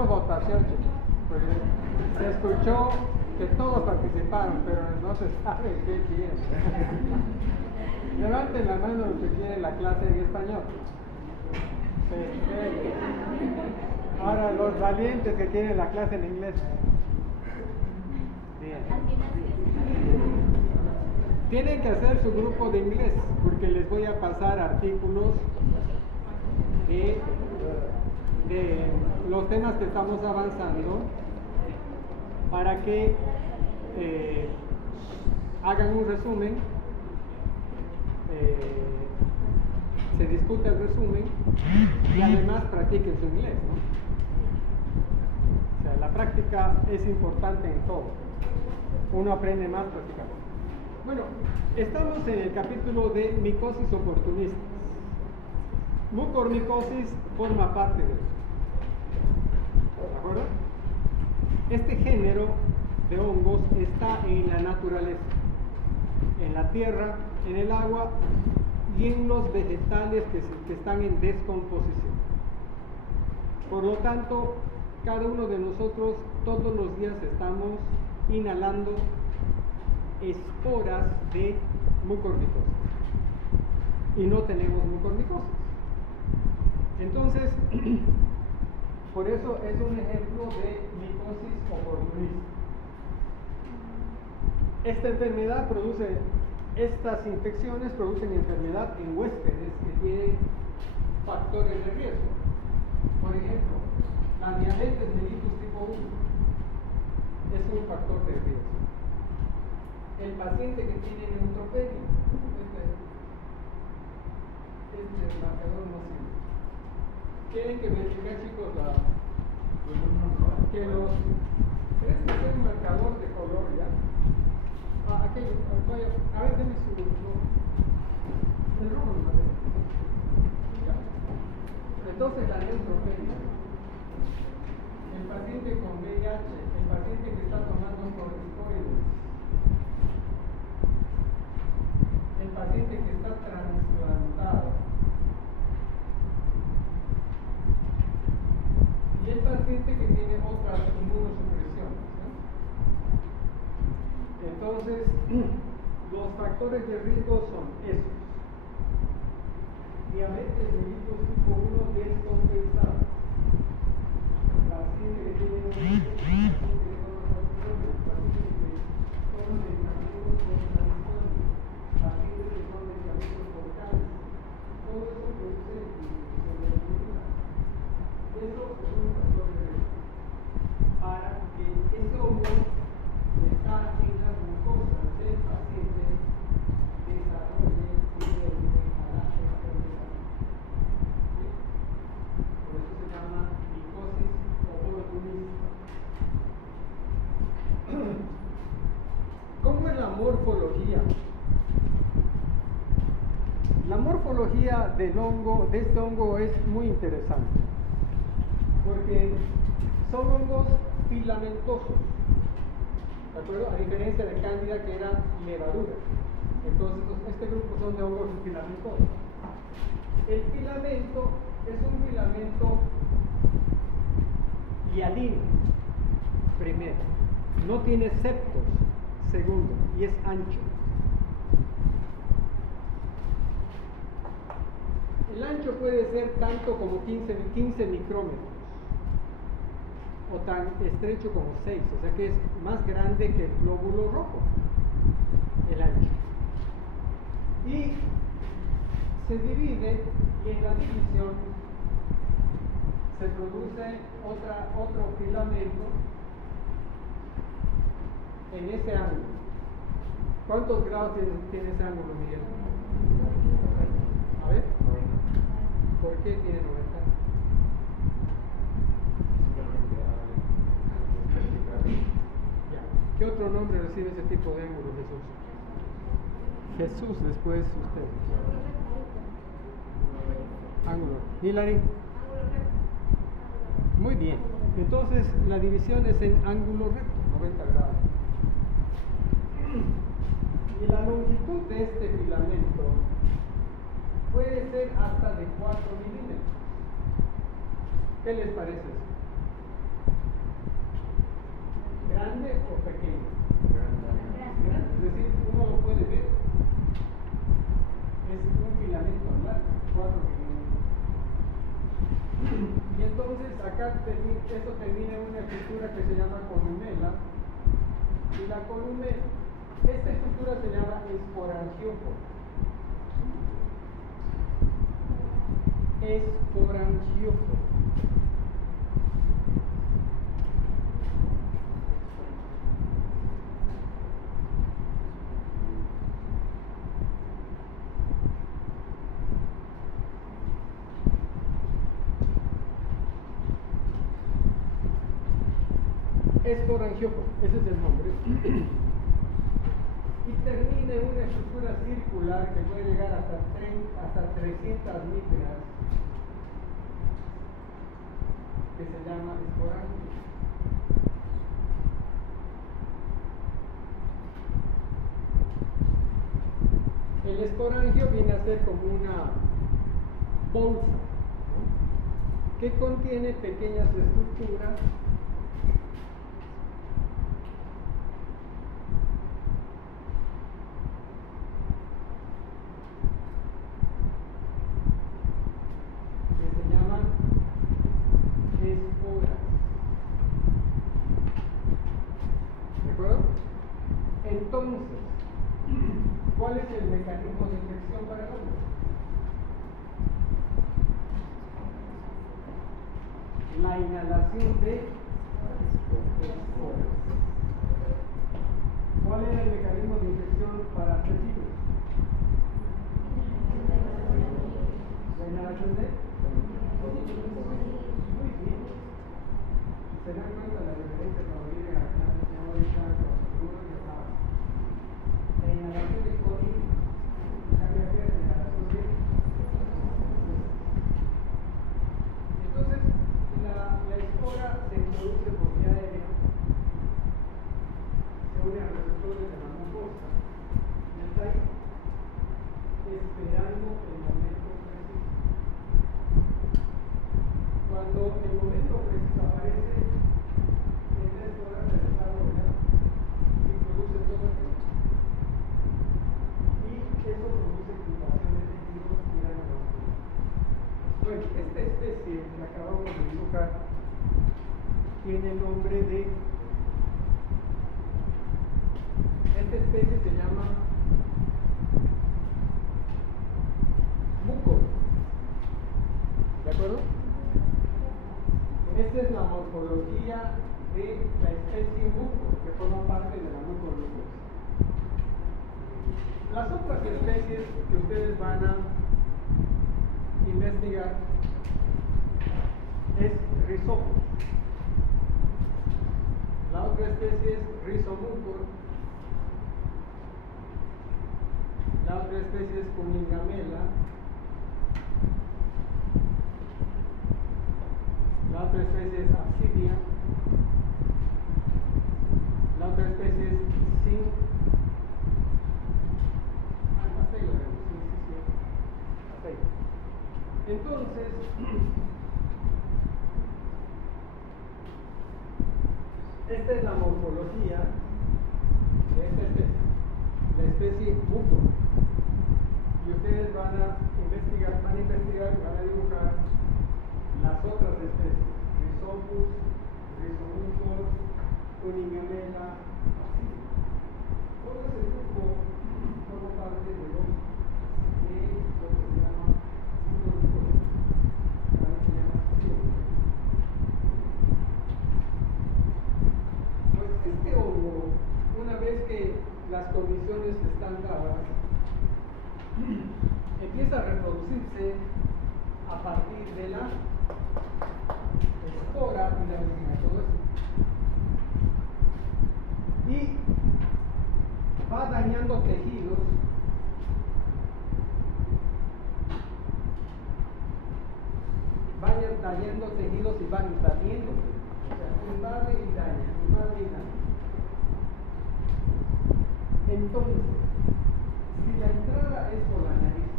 hagamos votación, chicos. Porque se escuchó que todos participaron, pero no se sabe qué quieren. Levanten la mano los que quieren la clase en español. Perfecto. Ahora los valientes que quieren la clase en inglés. Bien. Tienen que hacer su grupo de inglés, porque les voy a pasar artículos de los temas que estamos avanzando para que hagan un resumen, se discute el resumen y además practiquen su inglés, ¿no? O sea, la práctica es importante en todo. Uno aprende más practicando. Bueno, estamos en el capítulo de micosis oportunistas. Mucormicosis forma parte de eso. ¿De acuerdo? Este género de hongos está en la naturaleza, en la tierra, en el agua y en los vegetales que están en descomposición. Por lo tanto, cada uno de nosotros todos los días estamos inhalando esporas de mucormicosis y no tenemos mucormicosis. Entonces, por eso es un ejemplo de micosis oportunista. Esta enfermedad estas infecciones producen enfermedad en huéspedes que tienen factores de riesgo. Por ejemplo, la diabetes mellitus tipo 1 es un factor de riesgo. El paciente que tiene neutropenia, este marcador no sirve. Tienen que verificar, chicos, que los... ¿Crees que es un marcador de color ya? Aquello, a ver, denme su... El rojo no vale. Entonces la neutropenia. El paciente con VIH, el paciente que está tomando corticoides, el paciente que está trasplantado, y el paciente que tiene otras inmunosupresiones, ¿no? Entonces, los factores de riesgo son esos: diabetes mellitus tipo 1 descompensado, paciente que tiene paciente que toma medicamentos por tradición, pacientes que toman medicamentos por cáncer, todo eso produce disminución de la inmunidad. Eso es un factor de riesgo para que ese hongo que está en las mucosas del paciente desarrolle y lleve a la enfermedad. ¿Sí? Por eso se llama micosis oportunista. ¿Cómo es la morfología? La morfología del hongo, de este hongo, es muy interesante, porque son hongos filamentosos, ¿de acuerdo? A diferencia de cándida, que era levadura. Entonces, este grupo son de hongos filamentosos. El filamento es un filamento hialino, primero. No tiene septos, segundo, y es ancho. El ancho puede ser tanto como 15 micrómetros, o tan estrecho como 6, o sea que es más grande que el glóbulo rojo, el ancho. Y se divide, y en la división se produce otro filamento en ese ángulo. ¿Cuántos grados tiene ese ángulo, Miguel? A ver. ¿Por qué tiene 90? ¿Qué otro nombre recibe ese tipo de ángulo, Jesús? Jesús, después usted. Ángulo. Hilary. Muy bien. Entonces la división es en ángulo recto, 90 grados. Y la longitud de este filamento puede ser hasta de 4 milímetros. ¿Qué les parece eso? ¿Grande o pequeño? Grande. Es decir, uno lo puede ver. Es un filamento largo, 4 milímetros. Y entonces acá esto termina en una estructura que se llama columela. Y la columela, esta estructura se llama esporangióporo. Esporangióporo. Esporangióporo, ese es el nombre. Y termina en una estructura circular que puede llegar hasta 300 micras, que se llama esporangio. El esporangio viene a ser como una bolsa, ¿no?, que contiene pequeñas estructuras que se llaman esporas. ¿De acuerdo? Entonces, ¿cuál es el mecanismo de infección para el hombre? La inhalación de esporas. ¿Cuál era el mecanismo de infección para tejidos? La inhalación de. Muy bien. ¿Se dan cuenta de la diferencia cuando vienen a la clase teórica con seguro y acá? La inhalación de COVID cambia que la inhalación de. Entonces, la espora se introduce por vía aérea, se une a receptores de la mucosa y está ahí esperando el momento preciso. Cuando el momento preciso aparece, esta espora se desarrolla y produce todo el tiempo. Y eso produce incubaciones de tejidos y daño vascular. Bueno, esta especie que acabamos de dibujar tiene el nombre de. Esta especie se llama muco. ¿De acuerdo? Esta es la morfología de la especie muco, que forma parte de la mucormicosis. Las otras especies que ustedes van a investigar es Rhizopus. La otra especie es Rhizomucor. La otra especie es Cuningamela. La otra especie es Absidia. La otra especie es Entonces, esta es la morfología de esta especie, la especie muco. Y ustedes van a investigar, van a dibujar las otras especies, Rhizopus, Rhizomucor, Cuningamela, así. Todo ese grupo forma parte de lo que se llama pseudonicosis. También se llama pseudonicosis. Pues este hongo, una vez que las condiciones están dadas, empieza a reproducirse a partir de la espora y la orina, todo eso. Y va dañando tejidos y va invadiendo. O sea, invade y daña, invade y daña. Entonces, si la entrada es por la nariz,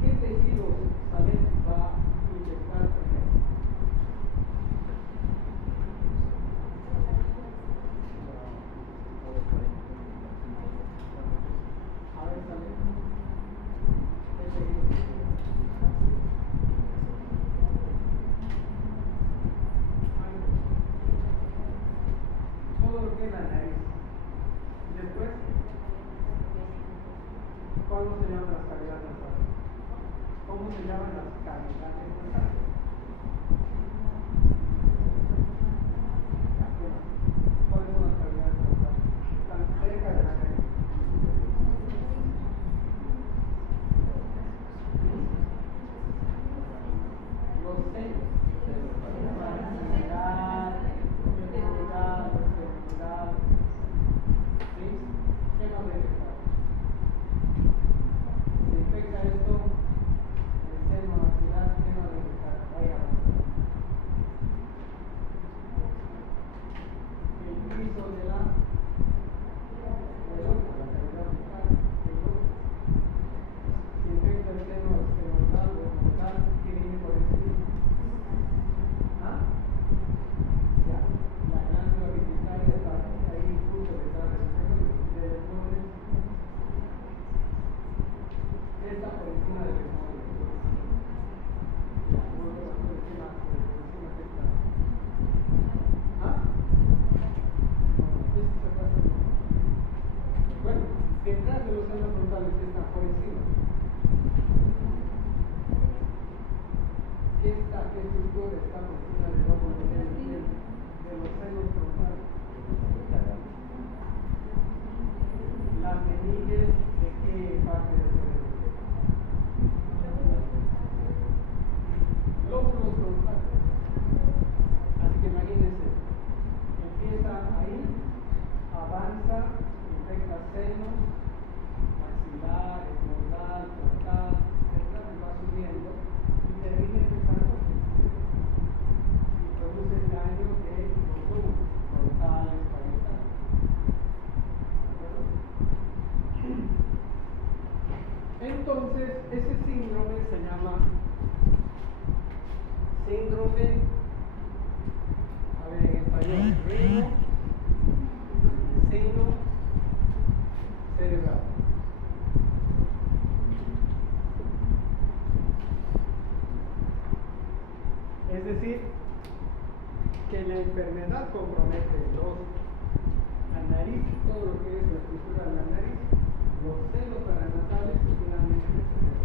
¿qué tejidos salen va a infectar primero? ¿cómo se llaman las cavidades nasales? ¿Cómo se llaman las cavidades nasales? ¿Cuáles son las cavidades nasales? Están cerca de la nariz. Los senos. ¿Qué más debe estar? Se infecta esto, el seno maxilar, ¿qué más debe estar? Vaya avanzando. El piso de la cavidad bucal, el ojo. Se infecta el seno esclerotal o mortal, ¿qué viene por encima? ¿Ah? Ya, la glándula pituitaria está ahí justo detrás del seno y ustedes ponen. Está por encima del estómago. Ya, por encima que está. ¿Ah? Eso se puede hacer. Bueno, detrás de los senos frontales que están por encima. ¿Qué estructura está por encima del ojo de los senos frontales? Las meninges de qué parte del cerebro? Lóbulos frontales. Así que imagínense, empieza ahí, avanza, infecta senos, maxilar, esmodal, frontal, etc. Y va subiendo y termina infectando y produce el daño de los lóbulos frontales, parietales. ¿De acuerdo? Entonces, ese síndrome se llama síndrome, a ver en español, remo seno cerebral. Es decir, que la enfermedad compromete la nariz, todo lo que es la estructura de la nariz, los senos paranasales y finalmente el cerebro.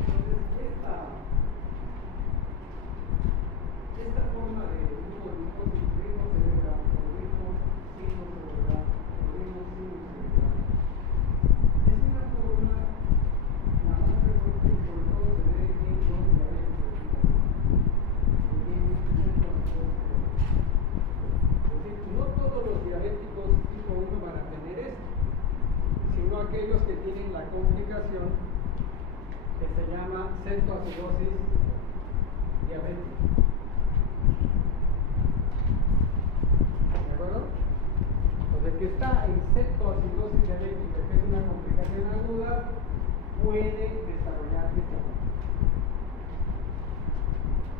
Entonces, esta forma de ritmo cerebral, o ritmo sino cerebral, o ritmo sino cerebral, es una forma, la más frecuente, sobre todo se ve en los diabéticos. Es decir, no todos los diabéticos tipo 1 van a tener esto, sino aquellos que tienen la complicación que se llama cetoacidosis diabética. ¿De acuerdo? Entonces, el que está en cetoacidosis diabética, que es una complicación aguda, puede desarrollar esta forma.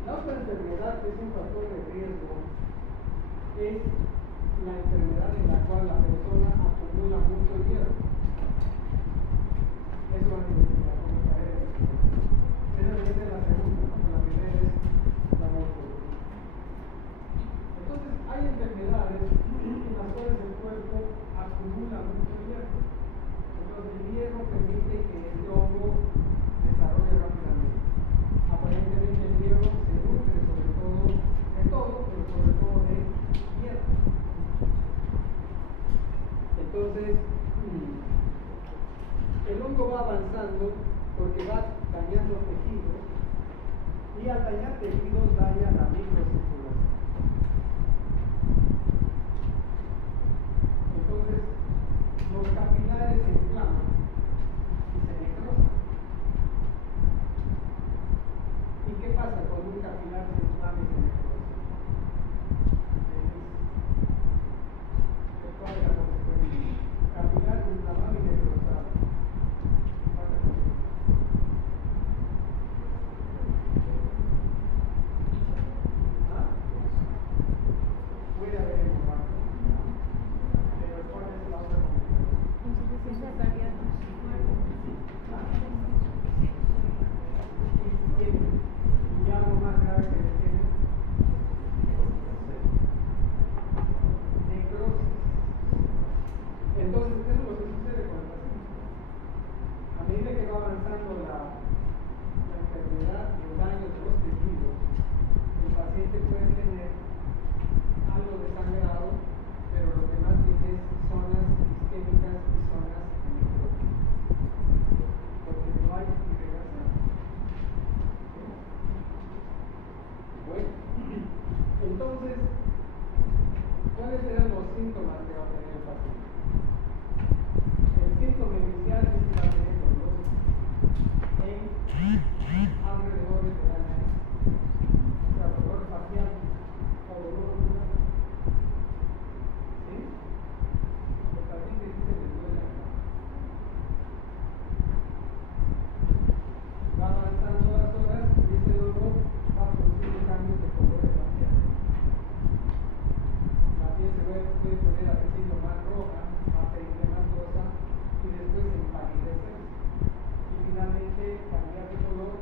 La otra enfermedad que es un factor de riesgo es la enfermedad en la cual la persona acumula mucho hierro. Eso va a significar cómo caer en el hierro. Esa es la segunda, la primera es la morfología. Entonces, hay enfermedades en las cuales el cuerpo acumula mucho hierro. Entonces, el hierro permite que este hongo desarrolle rápidamente. Aparentemente, el hierro se nutre sobre todo de todo, pero sobre todo de hierro. Entonces, el hongo va avanzando porque va dañando tejidos y al dañar tejidos daña la microcirculación. Entonces, los capilares se inflaman y se necrosan. ¿Y qué pasa cuando un capilar se inflama y se necrosa? ¿Cuál es la consecuencia? Capilar inflamado y necrosado. ¿Ah? Entonces, ¿qué es lo que sucede con el paciente? A medida que va avanzando la enfermedad y el daño de los tejidos, el paciente puede tener algo de sangrado, pero lo que más tiene es zonas isquémicas y zonas necróticas, porque no hay irrigación. Bueno, entonces, ¿cuáles serán los síntomas que va a tener el paciente? El síntoma inicial es que va a tener dolor en alrededores de la nariz, o sea, dolor facial o dolor ocular. ¿Sí? El paciente dice le duele la cara. Va avanzando las horas y ese dolor va produciendo cambios de color en la piel. La piel se puede poner al principio más roja, más eritematosa y después empalidecer. Y finalmente cambiar de color.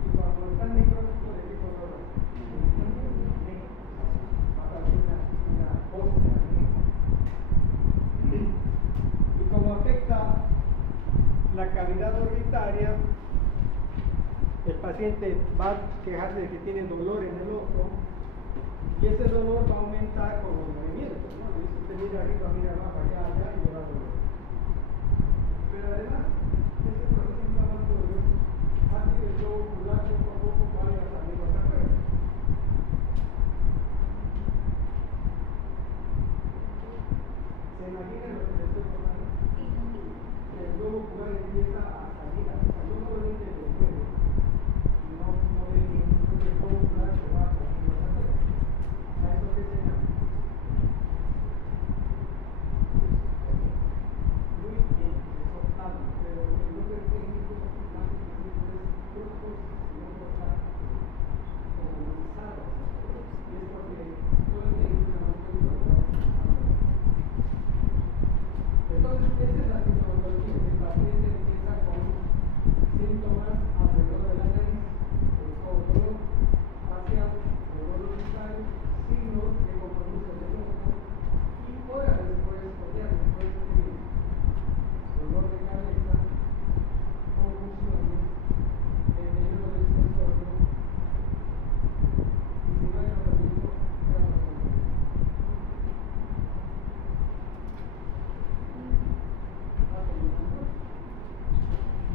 Y cuando está necrótico, ¿de qué color es? Negro. Va a ser una ostra negra. Y como afecta la cavidad orbitaria, el paciente va a quejarse de que tiene dolor en el ojo y ese dolor va a aumentar con los movimientos, ¿no? Si usted mira arriba, mira abajo, allá y le va a doler. Pero además, ese proceso inflamatorio hace que el globo ocular poco a poco vaya saliendo hacia afuera. ¿Se imaginan lo que les estoy contando? El globo ocular empieza a salir, no solamente lo mueve, no ve bien, sino que el globo ocular se va saliendo hacia afuera. ¿A eso qué se llama? Muy bien, es optado, pero el nombre técnico más específico es proposición total comunizada. Y es porque todo el tejido inflamatorio lo va expulsando. Entonces, esa es la sintomatología. El paciente empieza con síntomas alrededor de la nariz, sobre todo dolor facial, dolor ocular, signos de compromiso del ojo, y horas después, o días después, dolor de cabeza, confusiones, deterioro del sensorio, y si no hay tratamiento, ¿qué va a pasar?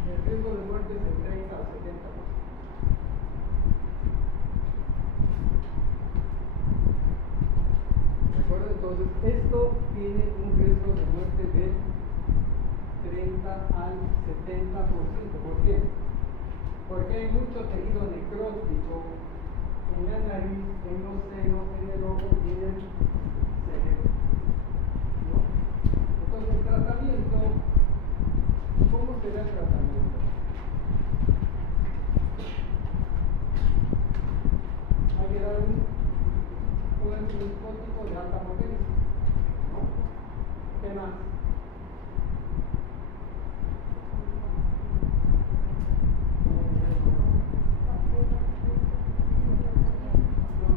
El riesgo de muerte es del 30 al 70%. ¿De acuerdo? Entonces, esto tiene un riesgo de muerte del 30 al 70%. ¿Por qué? Porque hay mucho tejido necrótico en la nariz, en los senos, en el ojo y en el cerebro, ¿no? Entonces, el tratamiento, ¿cómo será el tratamiento? Hay que dar un antibiótico de alta potencia, ¿no? ¿Qué más? No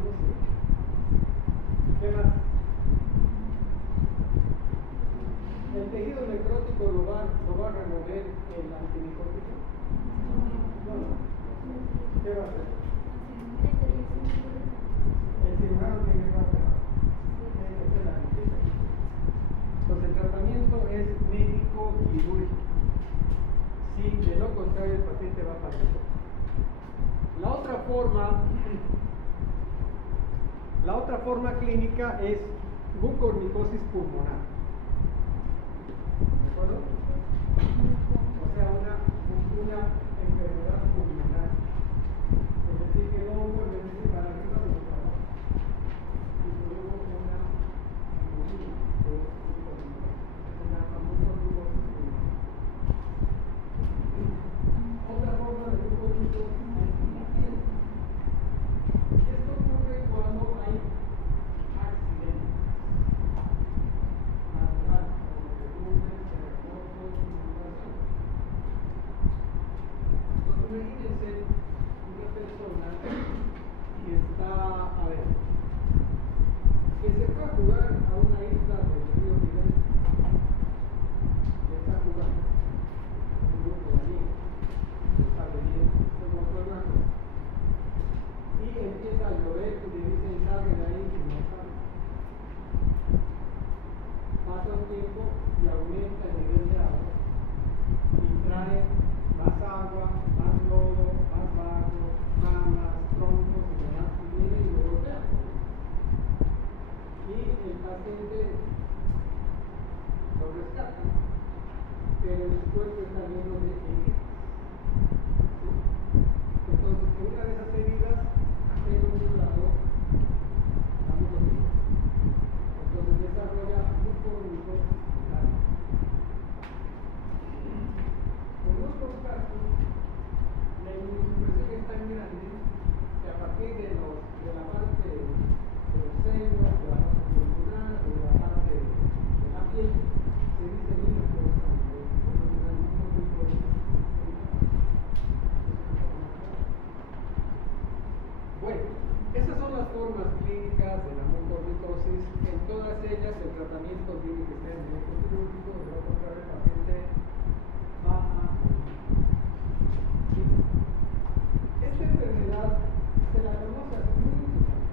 sé. ¿Qué más? ¿El tejido necrótico lo va a remover el antimicótico? No. ¿Qué va a hacer? El cirujano tiene que hacer la limpieza. Entonces el tratamiento es médico quirúrgico. Si de lo contrario el paciente va a fallecer. La otra forma clínica es bucormicosis pulmonar. ¿De acuerdo? O sea, una enfermedad pulmonar. Es decir, que no vuelve para arriba sino para abajo. Y luego una neumonía o una bucormicosis pulmonar. Otra forma de bucormicosis es la piel. Y esto ocurre cuando hay accidentes naturales, como derrumbes, terremotos, inundaciones. Entonces imagínense una persona que está, que se fue a jugar a una isla del río Nivel paciente lo rescata, pero su cuerpo está lleno de heridas. ¿Sí? Entonces, en una de esas heridas, tengo un lado la mucosidad. Entonces, desarrolla mucormicosis viral. En otros casos, la inmunosupresión es tan grande que a partir de la parte de los senos, de la parte pulmonar, de la parte de la piel, se disemina por sangre. Bueno, esas son las formas clínicas de la mucormicosis. En todas ellas el tratamiento tiene que ser médico quirúrgico, de lo contrario el paciente va a morir. Esta enfermedad se la conoce hace muchos años.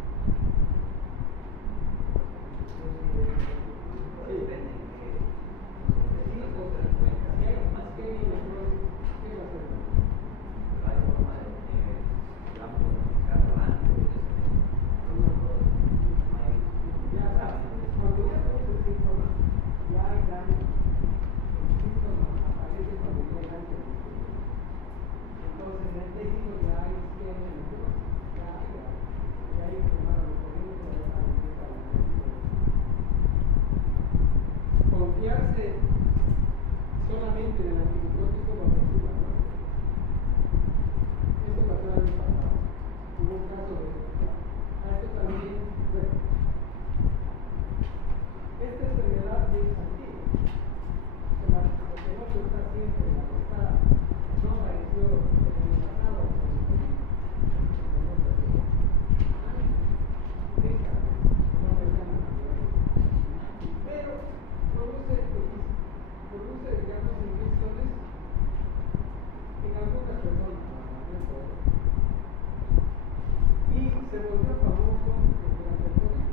Confiarse solamente en el antibiótico va a producir la muerte. Esto pasó el año pasado. Hubo un caso de esto también, bueno, esta enfermedad es antigua. Lo que no está siempre, la que está, no apareció en el pasado, pero produce, digamos, infecciones en algunas personas, y se volvió famoso durante el COVID,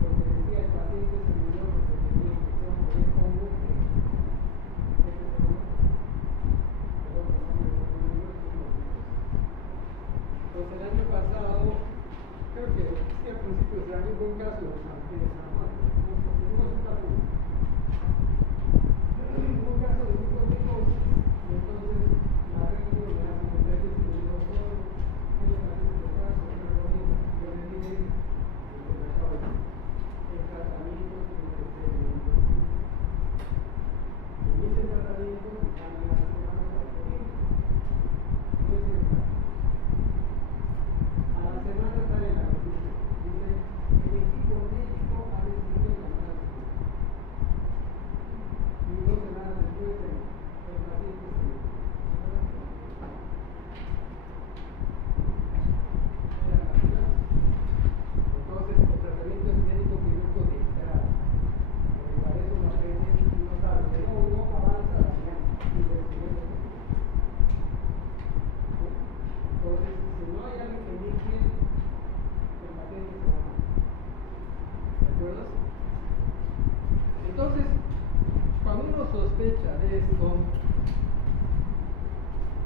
porque decía el paciente se murió porque tenía infección por el hongo que este se llama, entonces el año pasado, creo que sí, a principios de año hubo un caso de San Juan, un caso de mucormicosis, y entonces la reunión de la secretaria de doctor, ¿qué le parece este caso? ¿Qué recomienda? Yo le dije, el tratamiento tiene que ser inicia el tratamiento y cambia las semanas para el COVID. No es cierto. A la semana sale la noticia. Dice, el equipo médico ha decidido llamar al hospital. Y 2 semanas después el paciente se murió. Entonces el tratamiento es médico quirúrgico de entrada. Porque para eso no aprende y no sabe. De nuevo avanza la mañana y descubre. Entonces, si no hay alguien que inicie, el paciente se va a morir. ¿De acuerdo? Entonces, cuando uno sospecha de esto,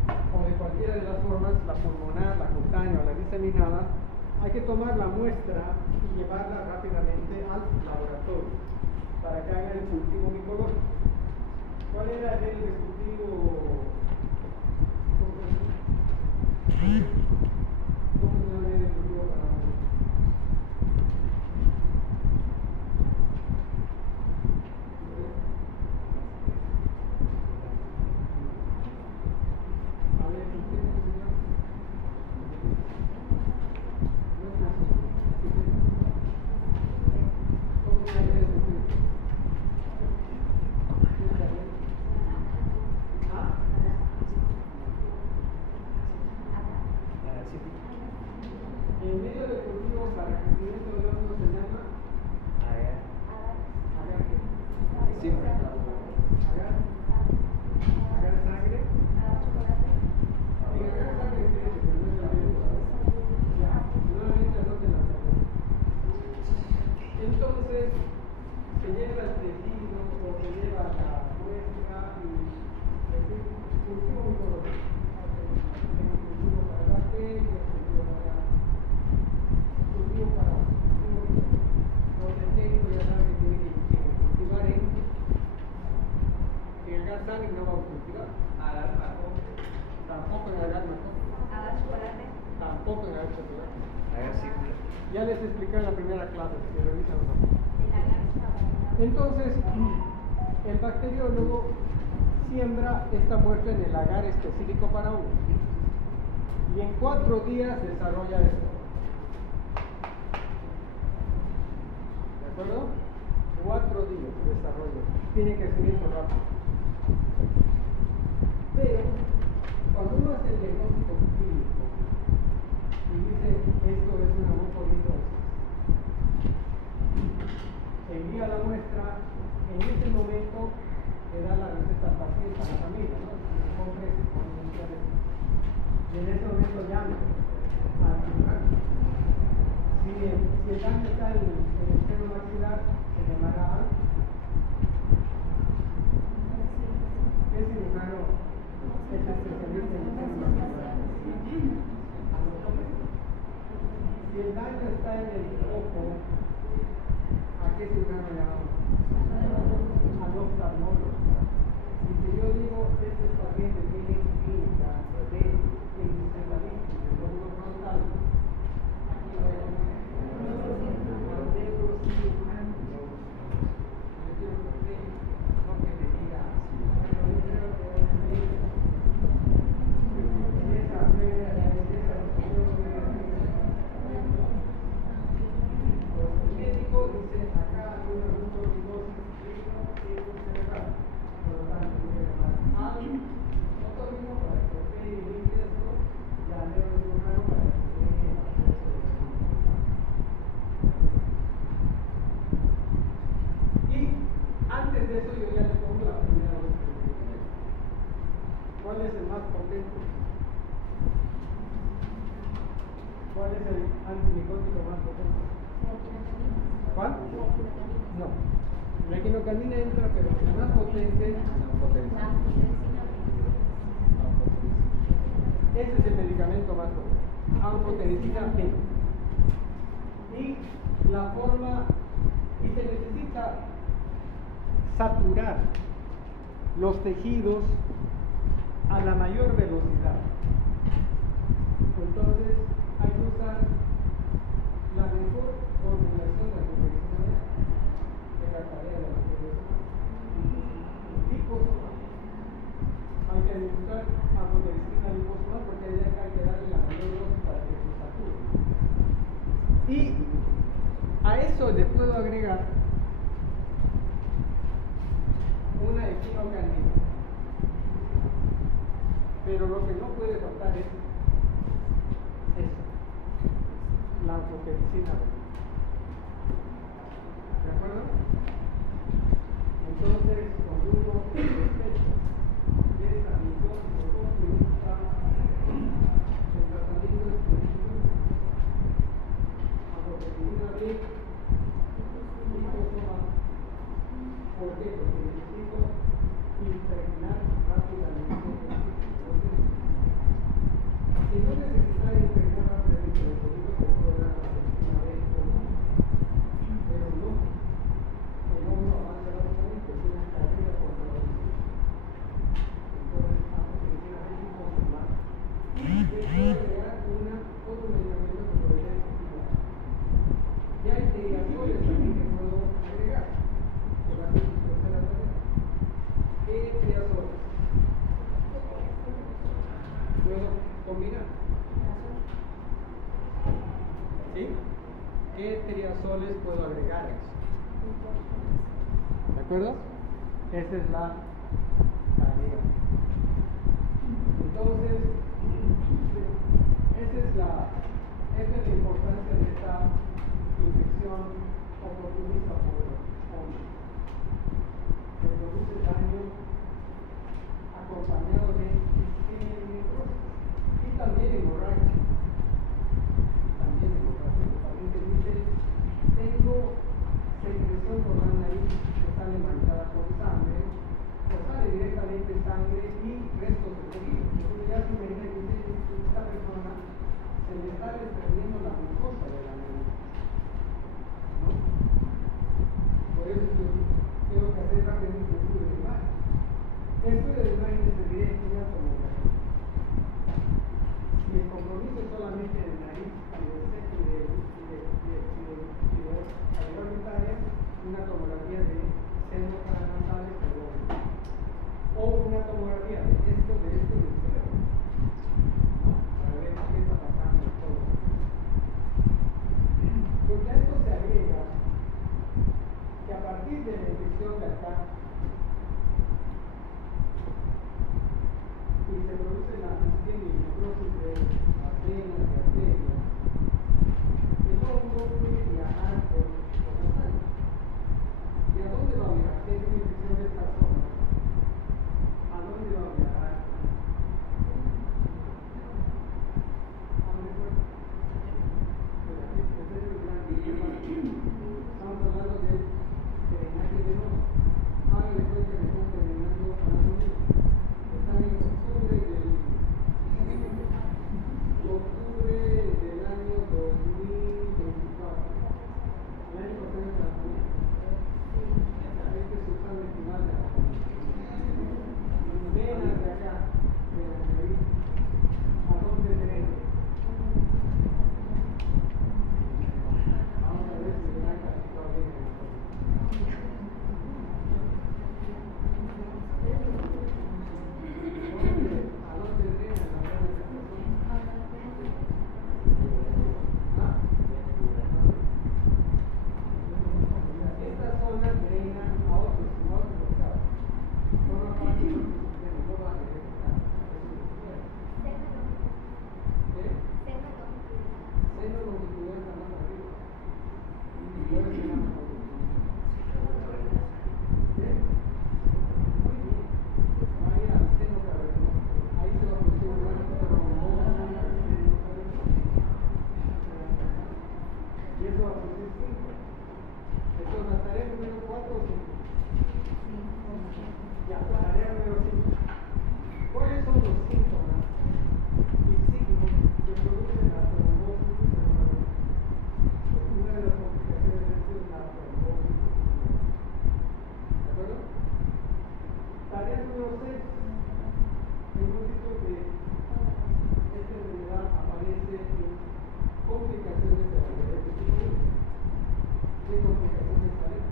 o de cualquiera de las formas, la pulmonar, la cutánea o la diseminada, hay que tomar la muestra y llevarla rápidamente al laboratorio para que haga el cultivo micológico. ¿Cuál era el cultivo? ¿Cómo se llama el cultivo para nosotros? A ver, ¿qué señor? ¿Cómo se llama el cultivo? ¿Ah? En medio del cultivo para crecimiento de hongos se llama agar. ¿Agar qué? Sí, agar. Agar sangre. En agar sangre crece, pero no es el medio. Ya, nuevamente anoten la tabla. Entonces, se lleva el tejido o se lleva la muestra y es decir, cultivo micológico. Cultivo para bacterias, cultivo para cultivo micológico. Donde sangre no va a utilizar. Tampoco en agar matope. Tampoco en agar chocolate. Ya les expliqué en la primera clase, si revisan los apuntes. Entonces, el bacteriólogo siembra esta muestra en el agar específico para uno. Y en 4 días desarrolla esto. ¿De acuerdo? 4 días de desarrollo. Tiene que ser esto rápido. Pero, cuando uno hace el diagnóstico clínico y dice esto es una mucovirosis, envía la muestra, en ese momento le da la receta al paciente, a la familia, ¿no? Y en ese momento llama al cirujano. Si el daño está en el seno maxilar, se llamará al. ¿Qué cirujano es especialista en el seno maxilar? Si el daño está en el ojo, ¿a qué cirujano llamamos? Al oftalmólogo. Y si yo digo, este paciente tiene clínica de encefalitis del lóbulo frontal, aquí voy a llamar al neurocirujano. Yo quiero que no que me diga el médico dice acá hay una mucovirosis cerebral. Por lo tanto, voy a llamar al otorrino para que opere y limpie esto, y al neurocirujano para que opere el acceso de esto. Y antes de eso yo ya le pongo la primera dosis de medicamento. ¿Cuál es el más potente? ¿Cuál es el antimicótico más potente? ¿Cuál? No. La quinocamina entra, pero el más potente, ese es el medicamento más potente. Anfotericina B. Y la forma, y se necesita saturar los tejidos a la mayor velocidad. Entonces, hay que usar la mejor formulación de la anfotericina B, que es la tarea de la anfotericina. Liposomal. Hay que usar anfotericina liposomal porque hay que darle la mayor dosis para que se sature. Y a eso le puedo agregar una equinocandina. Pero lo que no puede faltar es eso, la anfotericina B. ¿De acuerdo? Entonces, cuando uno sospecha de esta micosis o conjuntiva, el tratamiento es anfotericina B, liposomal. ¿Por qué? Porque necesito impregnar rápidamente el tejido. Si no necesitara impregnar rápidamente el tejido, se puede dar anfotericina B o no. Pero no. El hongo avanza rápidamente, es una carrera contra la obesidad. Entonces, anfotericina B liposomal. Y le puedo agregar otro medicamento que podría efectivar. Y hay triazoles también que puedo agregar. Que va a ser mi tercera tarea. ¿Qué triazoles puedo combinar? ¿Sí? ¿Qué triazoles puedo agregar a eso? ¿De acuerdo? Esa es la tarea. Entonces, esa es la importancia de esta infección oportunista por hongos, que produce daño acompañado de isquemia y necrosis, y también hemorragia. El paciente dice, tengo secreción por la nariz que sale manchada con sangre, o sale directamente sangre y restos de tejido. Entonces ya se me dice, esta persona se le está desprendiendo la mucosa de la nariz, ¿no? Por eso yo tengo que hacer rápidamente un estudio de imagen. Esto de imágenes se diría que una tomografía. Si el compromiso es solamente de nariz y de aerovoluntaria, una tomografía de senos paranasales o una tomografía de esto y del cerebro, ¿no? Para ver qué está pasando en todo. Porque a esto se agrega que a partir de la infección de acá y se produce la isquemia y necrosis de las venas y arterias, el hongo puede viajar por la sangre. ¿Y a dónde va a viajar? Si hay una infección de esta zona, ¿a dónde va a viajar? ¿A dónde fue? Estamos hablando de drenaje venoso. Háganle cuenta que están drenando a la noche. Están en octubre del año 2024. El año pasado en la pandemia. Este es su examen final de la pandemia. Venas de acá, de la nariz, ¿a dónde drena? Vamos a ver si le dan casi todavía en la ¿a dónde drena la venas de la persona? Esta zona drena a otros lugares. Forma parte de lo que no va a ejecutar. Seno longitudinal está más arriba. Y luego se llama longitudinal. Muy bien. Va a ir al seno cavernoso. Ahí se va a producir un gran trombosis al seno cavernoso. Y eso va a producir 5. Entonces, la tarea número 4 o 5. Ya, la tarea número 5. ¿Cuáles son los síntomas y signos que producen la trombosis del seno cavernoso? Una de las complicaciones de esto es la trombosis. ¿De acuerdo? Tarea número 6. Hemos dicho que esta enfermedad aparece en complicaciones de la diabetes tipo 1. ¿Qué complicaciones salen?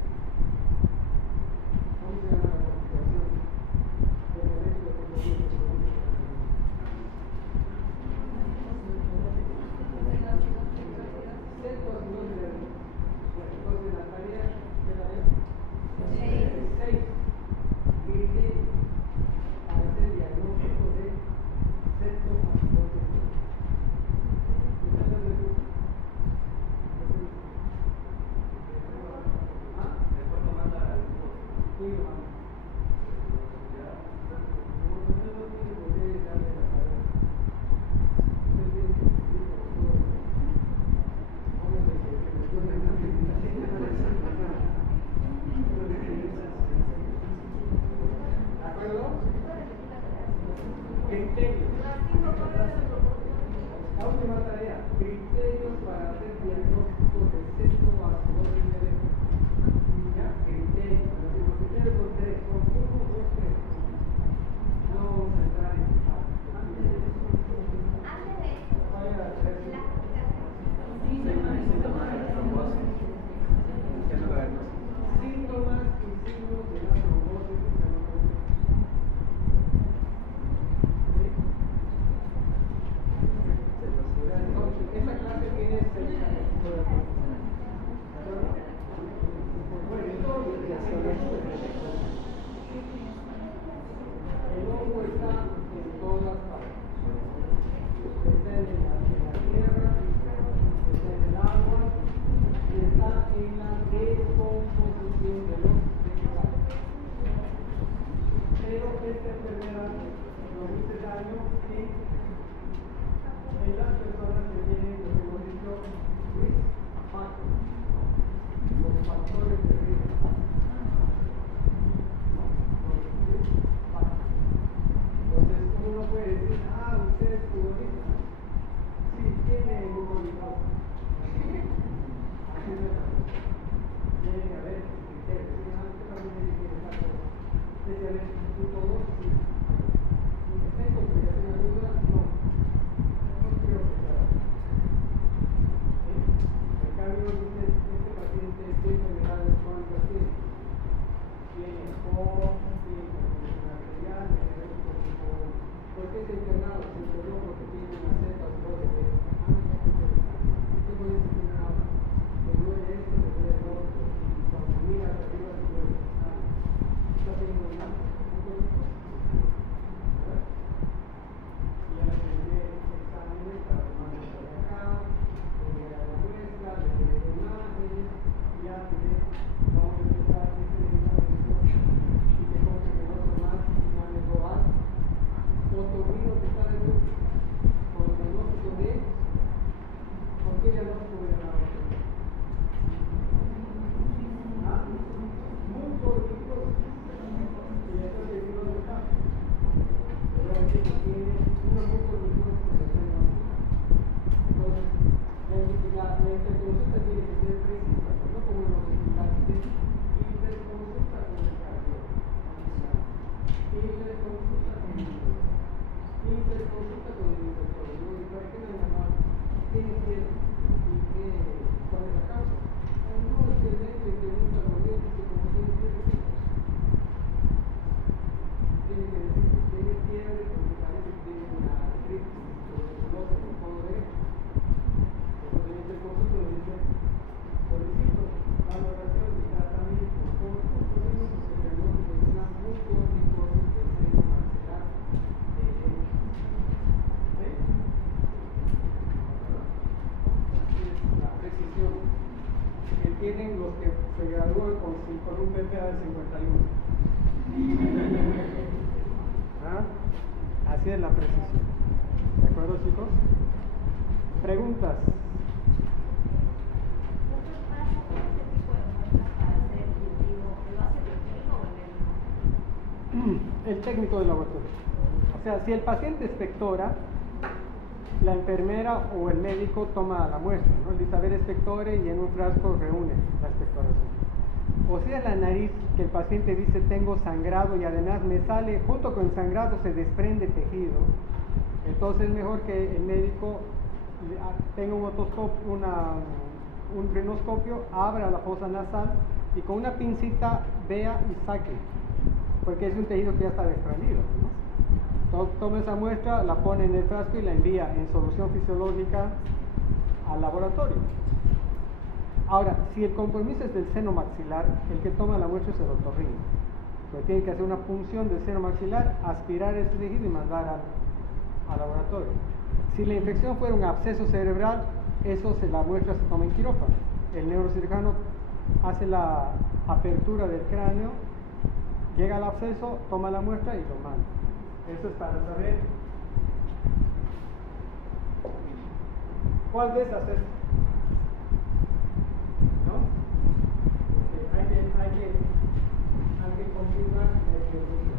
¿Cómo se llama la complicación de la diabetes tipo 1? Entonces la tarea, ¿qué la es? 6. Criterios para hacer diagnóstico de cetoacidosis. ¿Ustedes les gusta? Después lo manda al grupo. ¿Quién lo manda? Usted no tiene por qué darle la tarea. Usted tiene que seguir con todo. Póngase que después de una ¿de acuerdo? Criterios. La última tarea. Criterios para hacer diagnóstico de cetoacidosis diabética. ¿Ya? Criterios. Los criterios son 3. Son 1, 2, 3. No vamos a entrar en detalle. ¿Cuál era la 3? Síntomas y signos de la trombosis del seno cavernoso. Esta clase tiene 6 capítulos. especialmente en punto 2, sí. ¿Está en complicación aguda? No. No creo que sea. En cambio, dice, este paciente tiene enfermedades crónicas, tiene COVID, tiene enfermedad arterial, ¿por qué se ha internado? Se internó porque tiene una cepa o de que, ¿qué puede decir ahora? Le duele esto, le duele lo otro, y cuando mira hacia arriba se duele. Está teniendo un poquito. Y ya le envié exámenes para tomar muestra de acá, le envié la muestra, le envié imágenes, y ya diré, vamos a empezar este medicamento y te compre que no tomas imanes global. Otorrino que está dentro con el diagnóstico de ¿por qué diagnóstico de la mucormicosis y después de vino de café pero que tiene una mucormicosis en el seno entonces la interconsulta tiene que ser precisa no como en los hospitales interconsulta con el cardiólogo interconsulta con el interconsulta con el infectólogo y para qué me llamar tiene fiebre y cuál es la causa no es que el médico internista murió dice como tiene fiebre tiene que decir que tiene fiebre porque parece que tiene una artritis tuberculosa en el fondo derecho entonces el interconsulta le dice solicito valoración y tratamiento con otorrino porque el diagnóstico es una mucormicosis del seno maxilar derecho la precisión que tienen los que se gradúan con un PPA de 51. Así es la precisión. ¿De acuerdo, chicos? Preguntas. El técnico del laboratorio. O sea, si el paciente expectora, la enfermera o el médico toma la muestra, ¿no? El dice, a ver, expectore y en un frasco reúne la expectoración. O sea, la nariz, que el paciente dice, tengo sangrado y además me sale, junto con el sangrado se desprende tejido, entonces es mejor que el médico tenga un otoscopio, un rinoscopio, abra la fosa nasal y con una pincita vea y saque, porque es un tejido que ya está desprendido, ¿no? Toma esa muestra, la pone en el frasco y la envía en solución fisiológica al laboratorio. Ahora, si el compromiso es del seno maxilar, el que toma la muestra es el otorrino. Porque tiene que hacer una punción del seno maxilar, aspirar ese tejido y mandar al laboratorio. Si la infección fuera un absceso cerebral, la muestra se toma en quirófano. El neurocirujano hace la apertura del cráneo, llega al absceso, toma la muestra y lo manda. Eso es para saber cuál de esas es. ¿No? Porque hay que confirmar la etiología.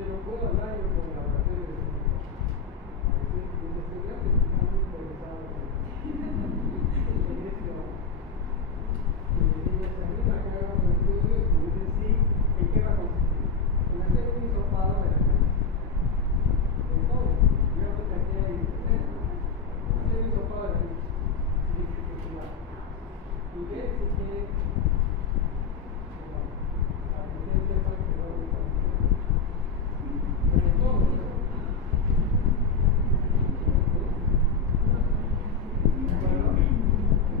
pero puedo hablar yo con el laboratorio de ciencia. A decir, mis estudiantes están muy interesados en esto. Y les digo, se anima a que hagamos estudios y me dicen, sí, ¿en qué va a consistir? En hacer un hisopado de la nariz. En todo. Yo no te hacía ahí, hacer un hisopado de la nariz. Y ver si tiene para que ustedes sepan que no lo están haciendo. Pero en todo. Bueno,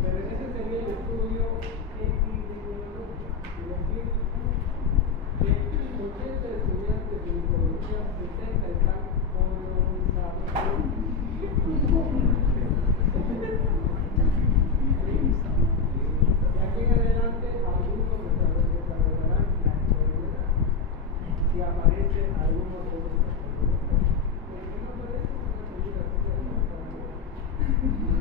pero ese sería el estudio epidemiológico. Es decir, de 80 estudiantes de micología, 70 están colonizados. De aquí en adelante, algunos desarrollarán la enfermedad. Si aparece alguno de los pacientes. El que no aparece es una salida así de la